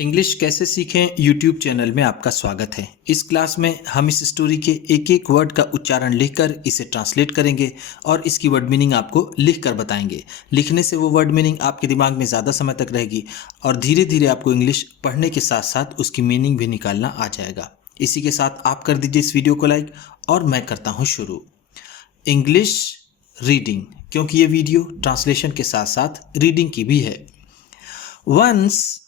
English कैसे सीखें YouTube channel में आपका स्वागत है। इस क्लास में हम इस स्टोरी के एक एक वर्ड का उच्चारण लिखकर इसे ट्रांसलेट करेंगे और इसकी वर्ड मीनिंग आपको लिख कर बताएंगे। लिखने से वो वर्ड मीनिंग आपके दिमाग में ज़्यादा समय तक रहेगी और धीरे धीरे आपको इंग्लिश पढ़ने के साथ साथ उसकी मीनिंग भी निकालना आ जाएगा। इसी के साथ आप कर दीजिए इस वीडियो को लाइक और मैं करता हूँ शुरू। इंग्लिश रीडिंग, क्योंकि ये वीडियो ट्रांसलेशन के साथ साथ रीडिंग की भी है। वंस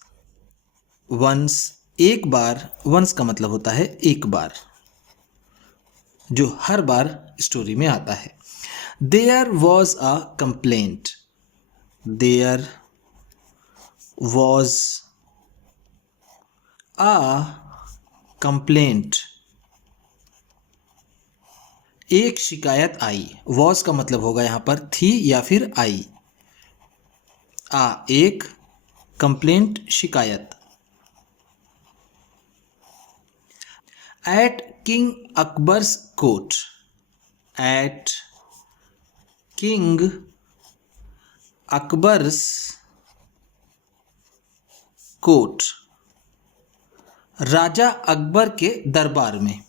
एक बार, वंस का मतलब होता है एक बार, जो हर बार स्टोरी में आता है। There was a complaint, there was a complaint, एक शिकायत आई। वॉज का मतलब होगा यहां पर थी या फिर आई। एक, कंप्लेंट शिकायत। At king Akbar's court, at king Akbar's court, राजा अकबर के दरबार में।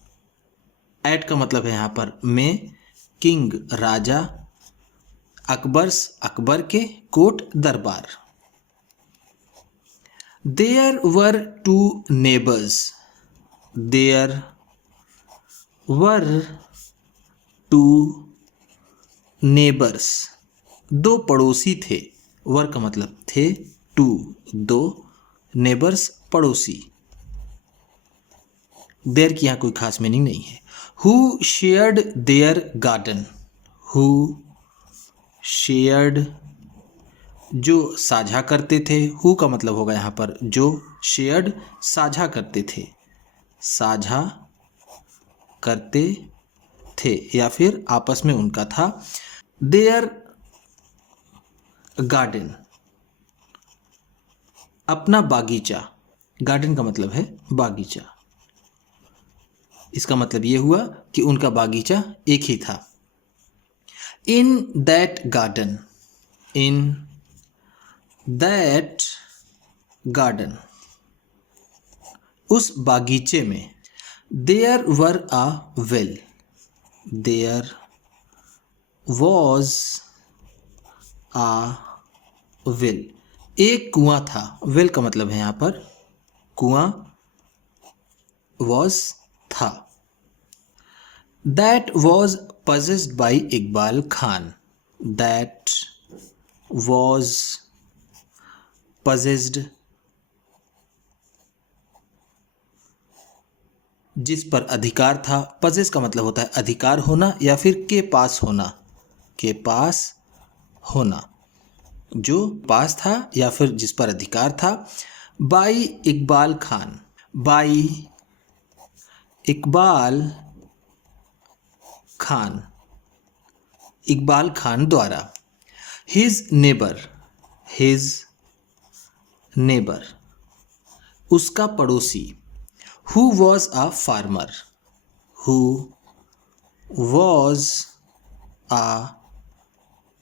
एट का मतलब है यहां पर में, किंग राजा, अकबर्स अकबर के, कोर्ट दरबार। There were two neighbours, there were two neighbours, दो पड़ोसी थे। वर का मतलब थे, टू दो, नेबर्स पड़ोसी। देयर की यहां कोई खास मीनिंग नहीं है। Who shared their garden, who shared, जो साझा करते थे। हु का मतलब होगा यहां पर जो, शेयर्ड साझा करते थे, साझा करते थे या फिर आपस में उनका था। देयर गार्डन, अपना बागीचा। गार्डन का मतलब है बागीचा। इसका मतलब यह हुआ कि उनका बागीचा एक ही था। In that garden, in that garden, उस बागीचे में। There were a well, there was a well, एक कुआं था। वेल का मतलब है यहां पर कुआं, वॉज था। That was possessed by Iqbal Khan, that was possessed, जिस पर अधिकार था। पजेस का मतलब होता है अधिकार होना या फिर के पास होना, के पास होना, जो पास था या फिर जिस पर अधिकार था। बाई इकबाल खान, बाई इकबाल खान, इकबाल खान द्वारा। हिज नेबर, हिज नेबर, उसका पड़ोसी। Who was a farmer, who was a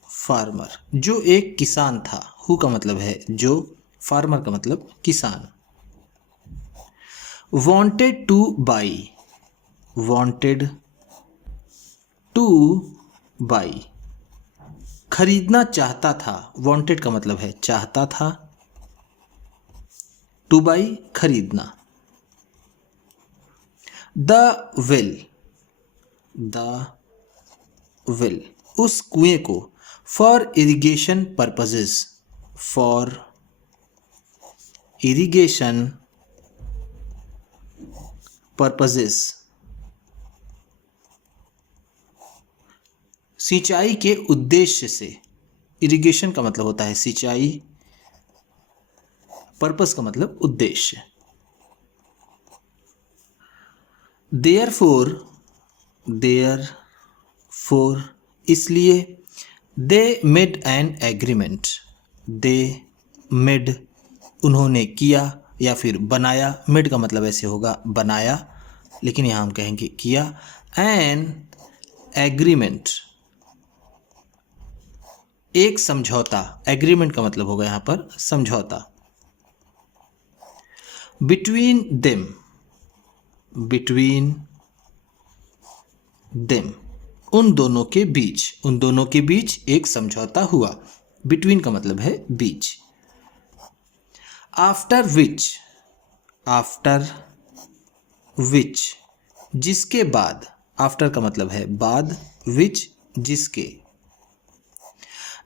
farmer, जो एक किसान था। हु का मतलब है जो, फार्मर का मतलब किसान। Wanted two by, wanted two by, खरीदना चाहता था। वांटेड का मतलब है चाहता था, टू बाई खरीदना। द वेल, द वेल, उस कुएं को। For irrigation purposes, for irrigation purposes, सिंचाई के उद्देश्य से। इरिगेशन का मतलब होता है सिंचाई, पर्पस का मतलब उद्देश्य। देयरफॉर, देयरफॉर, इसलिए। They made an agreement, they made, उन्होंने किया या फिर बनाया। मेड का मतलब ऐसे होगा बनाया, लेकिन यहां हम कहेंगे किया। एन एग्रीमेंट, एक समझौता। एग्रीमेंट का मतलब होगा यहां पर समझौता। बिटवीन देम, बिटवीन देम, उन दोनों के बीच, उन दोनों के बीच एक समझौता हुआ। बिटवीन का मतलब है बीच। आफ्टर विच, आफ्टर विच, जिसके बाद, आफ्टर का मतलब है बाद, विच जिसके।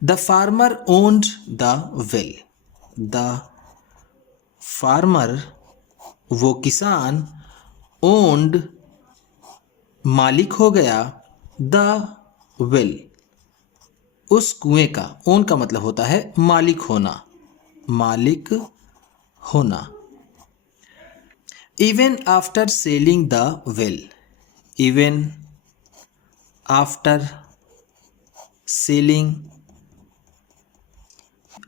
The farmer owned the well, the farmer वो किसान, ओन्ड मालिक हो गया, द वेल उस कुएं का। ओन का मतलब होता है मालिक होना, मालिक होना। Even after selling the well, even after selling,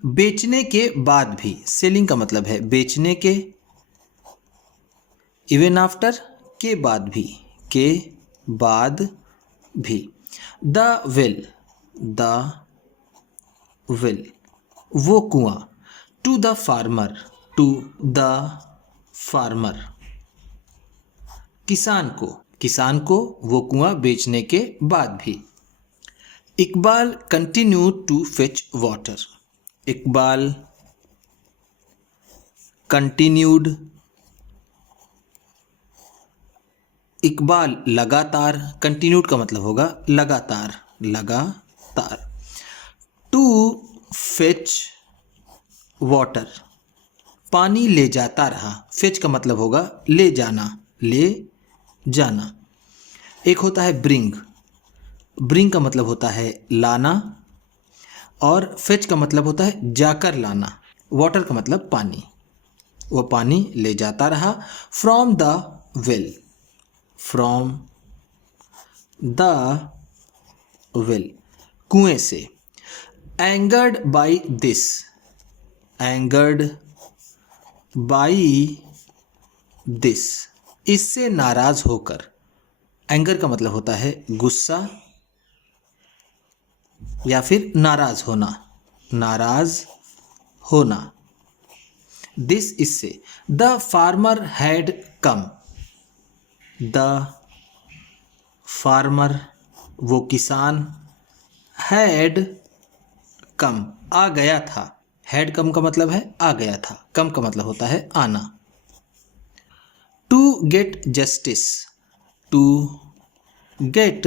बेचने के बाद भी। सेलिंग का मतलब है बेचने के, इवन आफ्टर के बाद भी, के बाद भी। द वेल, द वेल वो कुआं। To the farmer, to the farmer किसान को, किसान को वो कुआं बेचने के बाद भी। Iqbal continued to fetch water, Iqbal continued, Iqbal लगातार, कंटिन्यूड का मतलब होगा लगातार, लगातार। टू फेच वाटर, पानी ले जाता रहा। फेच का मतलब होगा ले जाना, ले जाना। एक होता है ब्रिंग, ब्रिंग का मतलब होता है लाना, और फेच का मतलब होता है जाकर लाना। वाटर का मतलब पानी, वह पानी ले जाता रहा। From the well, from the well कुएं से। Angered by this, angered by this इससे नाराज होकर। एंगर का मतलब होता है गुस्सा या फिर नाराज होना, नाराज होना। दिस इससे। The farmer had come, the farmer वो किसान, हैड कम आ गया था। हैड कम का मतलब है आ गया था, कम का मतलब होता है आना। To get justice, to get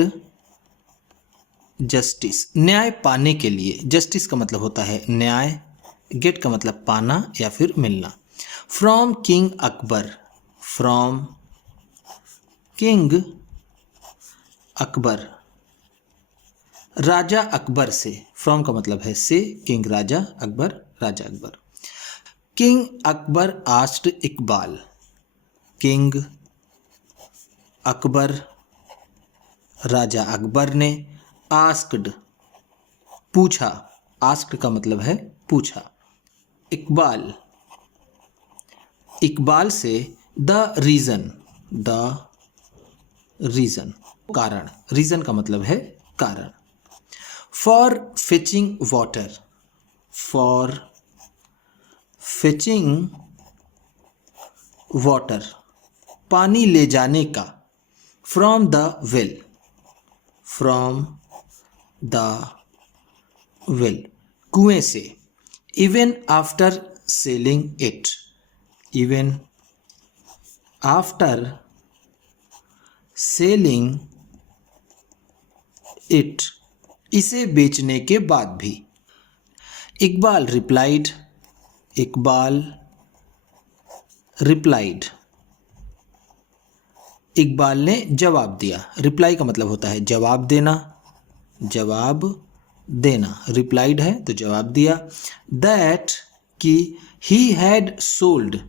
justice न्याय पाने के लिए। जस्टिस का मतलब होता है न्याय, गेट का मतलब पाना या फिर मिलना। From king Akbar, from king Akbar राजा अकबर से। फ्रॉम का मतलब है से, किंग राजा, अकबर राजा Akbar. King Akbar asked Iqbal, king Akbar राजा अकबर ने, आस्क्ड पूछा, आस्क्ड का मतलब है पूछा, इकबाल इकबाल से द रीज़न, द रीज़न कारण, रीज़न का मतलब है कारण। For fetching water, for fetching water पानी ले जाने का। From the well, from the well कुएं से। Even after selling it, even after selling it इसे बेचने के बाद भी। इकबाल रिप्लाइड, इकबाल रिप्लाइड इकबाल ने जवाब दिया। रिप्लाई का मतलब होता है जवाब देना, जवाब देना। रिप्लाइड है तो जवाब दिया। दैट कि he had sold,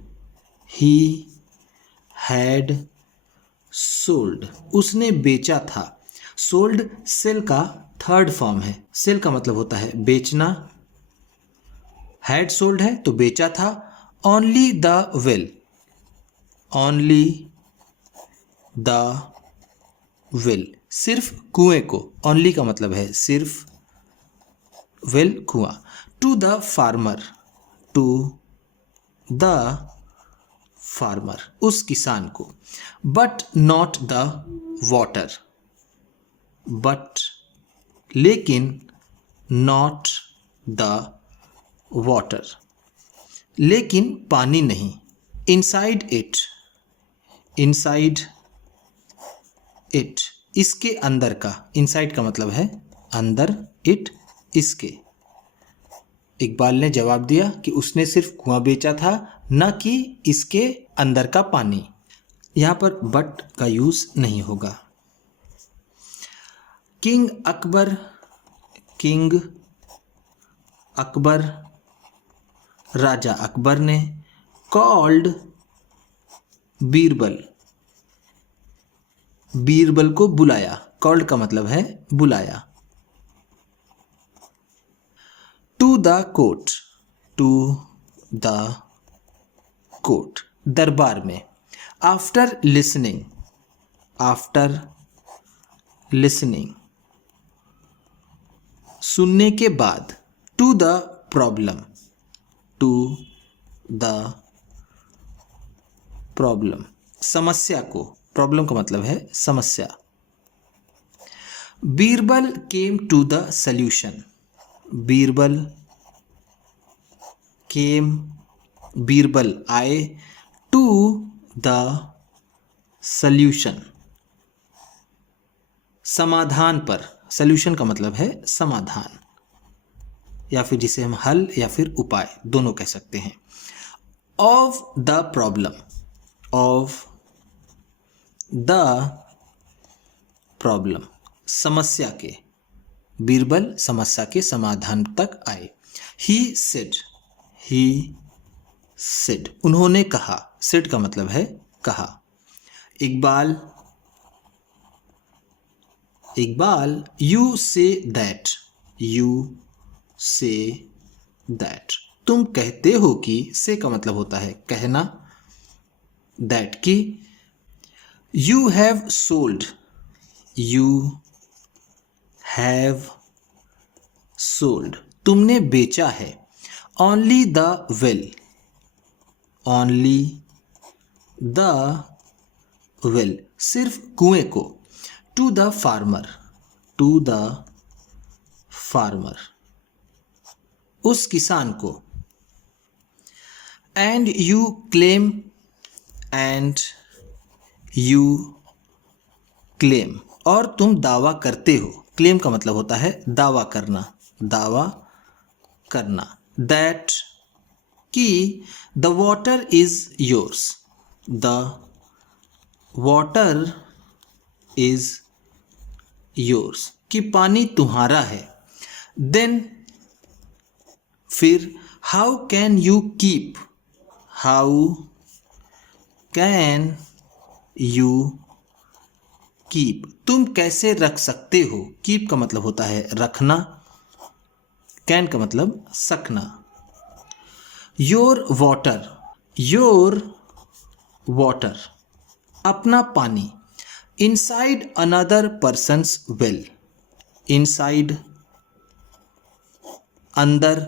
he had sold उसने बेचा था। सोल्ड सेल का थर्ड फॉर्म है। सेल का मतलब होता है बेचना, हैड सोल्ड है तो बेचा था। Only the well, only the well सिर्फ कुएं को। ओनली का मतलब है सिर्फ, वेल कुआं। To the farmer, to the farmer, उस किसान को। But not the water, but लेकिन, नॉट द वाटर लेकिन पानी नहीं। इनसाइड इट, इनसाइड इट इसके अंदर का, इनसाइड का मतलब है अंदर, इट इसके। इकबाल ने जवाब दिया कि उसने सिर्फ कुआं बेचा था, न कि इसके अंदर का पानी। यहाँ पर बट का यूज नहीं होगा। किंग अकबर, किंग अकबर, राजा अकबर ने कॉल्ड बीरबल, बीरबल को बुलाया। कॉल्ड का मतलब है बुलाया। To the court, to the court दरबार में। आफ्टर लिसनिंग, आफ्टर लिसनिंग सुनने के बाद। To the problem, to the problem समस्या को। प्रॉब्लम का मतलब है समस्या। Birbal came to the solution, Birbal came, Birbal आए, टू द सल्यूशन समाधान पर। सल्यूशन का मतलब है समाधान, या फिर जिसे हम हल या फिर उपाय दोनों कह सकते हैं। Of the problem, of the problem समस्या के। बीरबल समस्या के समाधान तक आए। ही सेड, ही सेड उन्होंने कहा। सेड का मतलब है कहा। Iqbal, Iqbal you say that, you say that तुम कहते हो कि। से का मतलब होता है कहना, दैट की। You have sold, you have sold तुमने बेचा है। Only the well, only the well सिर्फ कुएं को। To the farmer, to the farmer उस किसान को। And you claim, and you claim और तुम दावा करते हो। क्लेम का मतलब होता है दावा करना, दावा करना। दैट कि the water is yours, the water is yours कि पानी तुम्हारा है। देन फिर how can you keep, how can you keep तुम कैसे रख सकते हो। कीप का मतलब होता है रखना, कैन का मतलब सकना। योर वाटर, योर वाटर अपना पानी। Inside another persons well, inside अंदर,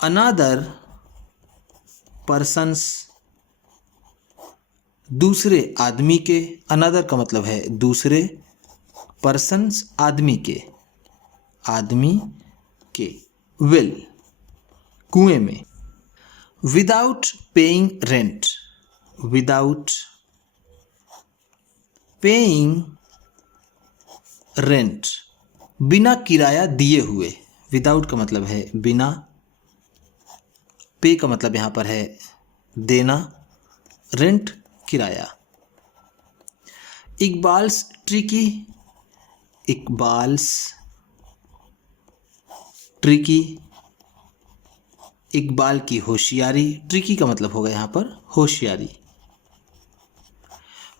अनदर पर्सन्स दूसरे आदमी के। अनदर का मतलब है दूसरे, पर्सन्स आदमी के, आदमी के। वेल कुएं में। Without paying rent, without paying rent बिना किराया दिए हुए। विदाउट का मतलब है बिना, पे का मतलब यहाँ पर है देना, रेंट किराया। इकबाल्स ट्रिकी, इकबाल्स ट्रिकी इकबाल की होशियारी। ट्रिकी का मतलब होगा यहाँ पर होशियारी।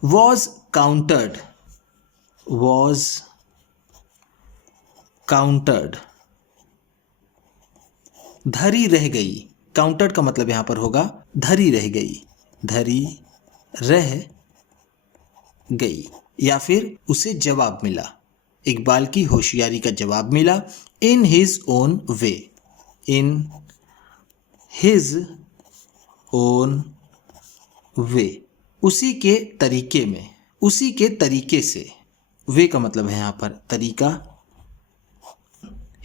वॉज काउंटर्ड, वॉज काउंटर्ड धरी रह गई। काउंटर्ड का मतलब यहाँ पर होगा धरी रह गई, धरी रह गई या फिर उसे जवाब मिला। इकबाल की होशियारी का जवाब मिला। In his own way, in his own way, उसी के तरीके में, उसी के तरीके से। वे का मतलब है यहाँ पर तरीका,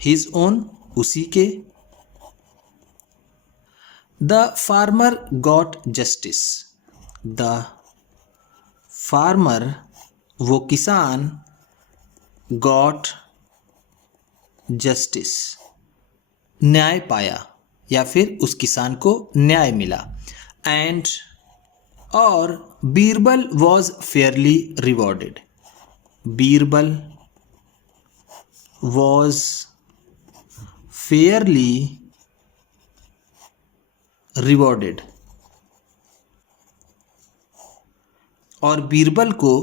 हिज ओन, उसी के। The farmer got justice, the farmer, वो किसान, गॉट जस्टिस, न्याय पाया या फिर उस किसान को न्याय मिला। एंड, और Birbal was Fairlie rewarded, Birbal was Fairlie rewarded, और बीरबल को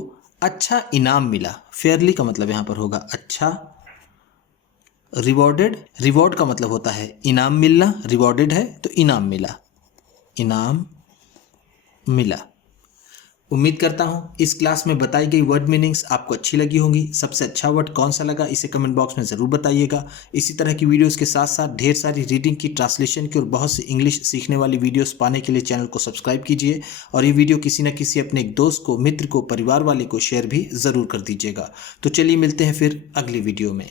अच्छा इनाम मिला। फेयरली का मतलब यहाँ पर होगा अच्छा, रिवॉर्डेड, रिवॉर्ड का मतलब होता है इनाम मिलना, रिवॉर्डेड है तो इनाम मिला, इनाम मिला। उम्मीद करता हूँ इस क्लास में बताई गई वर्ड मीनिंग्स आपको अच्छी लगी होंगी। सबसे अच्छा वर्ड कौन सा लगा इसे कमेंट बॉक्स में ज़रूर बताइएगा। इसी तरह की वीडियोस के साथ साथ ढेर सारी रीडिंग की, ट्रांसलेशन की और बहुत सी इंग्लिश सीखने वाली वीडियोस पाने के लिए चैनल को सब्सक्राइब कीजिए और ये वीडियो किसी न किसी अपने एक दोस्त को, मित्र को, परिवार वाले को शेयर भी ज़रूर कर दीजिएगा। तो चलिए मिलते हैं फिर अगली वीडियो में।